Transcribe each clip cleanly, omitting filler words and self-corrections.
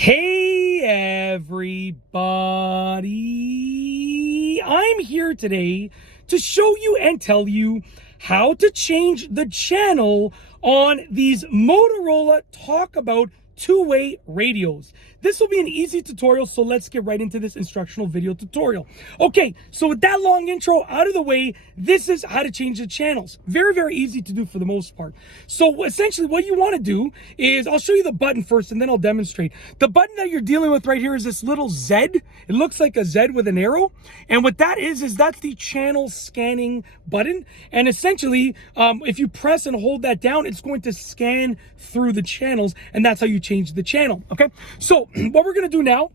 Hey everybody, I'm here today to show you and tell you how to change the channel on these Motorola Talkabout two-way radios. This will be an easy tutorial, so let's get right into this instructional video tutorial. Okay, so with that long intro out of the way, this is how to change the channels. Very, very easy to do for the most part. So essentially what you want to do is, I'll show you the button first and then I'll demonstrate. The button that you're dealing with right here is this little Z. It looks like a Z with an arrow. And what that is that's the channel scanning button. And essentially, if you press and hold that down, it's going to scan through the channels, and that's how you change the channel. Okay, so what we're going to do now,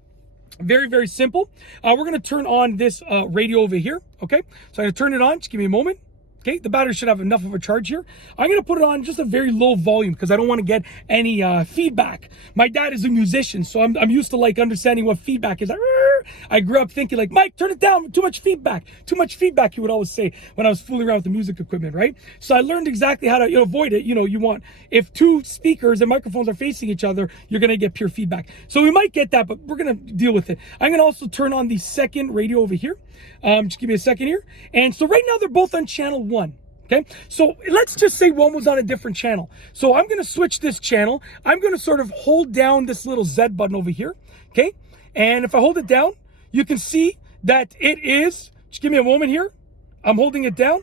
very, very simple. We're going to turn on this radio over here. Okay, so I'm going to turn it on. Just give me a moment. Okay, the battery should have enough of a charge here. I'm going to put it on just a very low volume because I don't want to get any feedback. My dad is a musician, so I'm used to like understanding what feedback is. I grew up thinking like, Mike, turn it down, too much feedback, he would always say when I was fooling around with the music equipment, right? So I learned exactly how to avoid it. You want, if two speakers and microphones are facing each other, you're going to get pure feedback. So we might get that, but we're going to deal with it. I'm going to also turn on the second radio over here. Just give me a second here. And so right now they're both on channel 1. Okay, so let's just say one was on a different channel. So I'm going to switch this channel. I'm going to sort of hold down this little Z button over here. Okay, and if I hold it down, you can see that it is, just give me a moment here. I'm holding it down.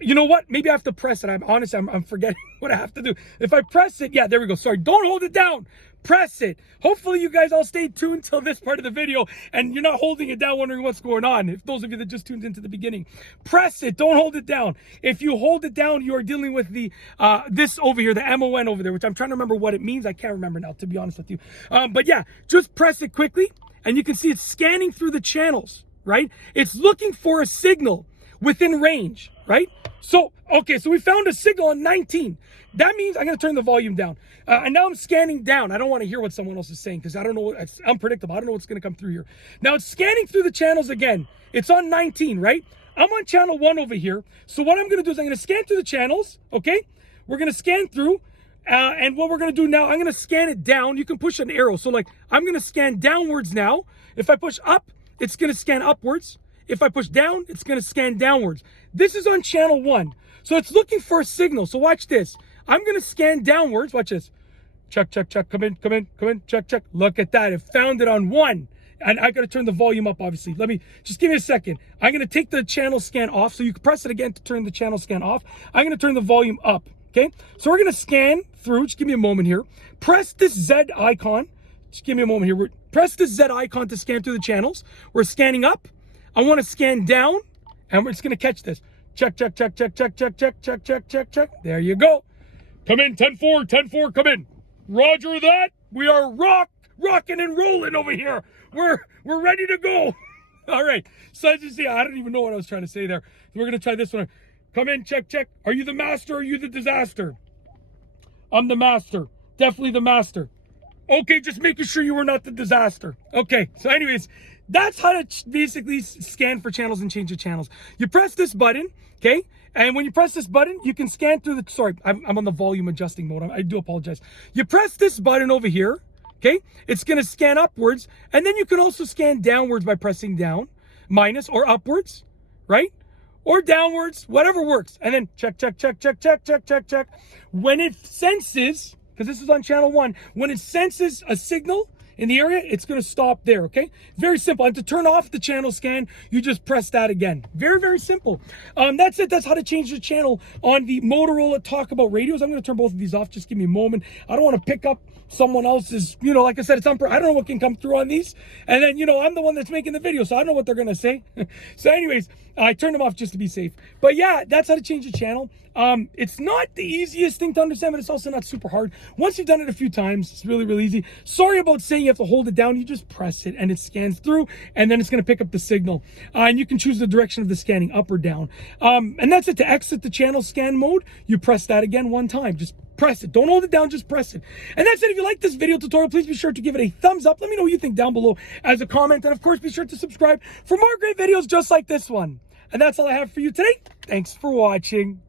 You know what? Maybe I have to press it. I'm forgetting what I have to do. If I press it, yeah, there we go. Sorry, don't hold it down. Press it. Hopefully you guys all stayed tuned till this part of the video and you're not holding it down wondering what's going on. If those of you that just tuned into the beginning, press it. Don't hold it down. If you hold it down, you are dealing with the this over here, the MON over there, which I'm trying to remember what it means. I can't remember now, to be honest with you. But yeah, just press it quickly and you can see it's scanning through the channels, right? It's looking for a signal within range, right? So, okay, so we found a signal on 19. That means I'm going to turn the volume down. And now I'm scanning down. I don't want to hear what someone else is saying because I don't know. It's unpredictable. I don't know what's going to come through here. Now it's scanning through the channels again. It's on 19, right? I'm on channel 1 over here. So what I'm going to do is I'm going to scan through the channels, okay? We're going to scan through. And what we're going to do now, I'm going to scan it down. You can push an arrow. So like I'm going to scan downwards now. If I push up, it's going to scan upwards. If I push down, it's going to scan downwards. This is on channel 1. So it's looking for a signal. So watch this. I'm going to scan downwards. Watch this. Check, check, check. Come in, come in, come in. Check, check. Look at that. It found it on 1. And I got to turn the volume up, obviously. Just give me a second. I'm going to take the channel scan off. So you can press it again to turn the channel scan off. I'm going to turn the volume up. Okay. So we're going to scan through. Just give me a moment here. Press this Z icon. Just give me a moment here. Press this Z icon to scan through the channels. We're scanning up. I want to scan down, and we're just going to catch this. Check, check, check, check, check, check, check, check, check, check, check. There you go. Come in, 10-4, 10-4, come in. Roger that. We are rocking and rolling over here. We're ready to go. All right. So as you see, I don't even know what I was trying to say there. We're going to try this one. Come in, check, check. Are you the master or are you the disaster? I'm the master. Definitely the master. Okay, just making sure you were not the disaster. Okay, so anyways, that's how to basically scan for channels and change the channels. You press this button, okay? And when you press this button, you can scan through the, sorry, I'm on the volume adjusting mode. I do apologize. You press this button over here, okay? It's gonna scan upwards, and then you can also scan downwards by pressing down, minus, or upwards, right? Or downwards, whatever works. And then check, check, check, check, check, check, check, check. When it senses, because this is on channel 1, when it senses a signal in the area, it's going to stop there, okay? Very simple. And to turn off the channel scan, you just press that again. Very, very simple. That's it. That's how to change the channel on the Motorola Talkabout radios. I'm going to turn both of these off. Just give me a moment. I don't want to pick up someone else's, like I said, I don't know what can come through on these. And then, I'm the one that's making the video, so I don't know what they're going to say. So anyways, I turned them off just to be safe. But yeah, that's how to change the channel. It's not the easiest thing to understand, but it's also not super hard. Once you've done it a few times, it's really, really easy. Sorry about saying you have to hold it down. You just press it and it scans through, and then it's going to pick up the signal. And you can choose the direction of the scanning, up or down. And that's it. To exit the channel scan mode, you press that again one time. Just press it. Don't hold it down, just press it. And that's it. If you like this video tutorial, please be sure to give it a thumbs up. Let me know what you think down below as a comment. And of course, be sure to subscribe for more great videos just like this one. And that's all I have for you today. Thanks for watching.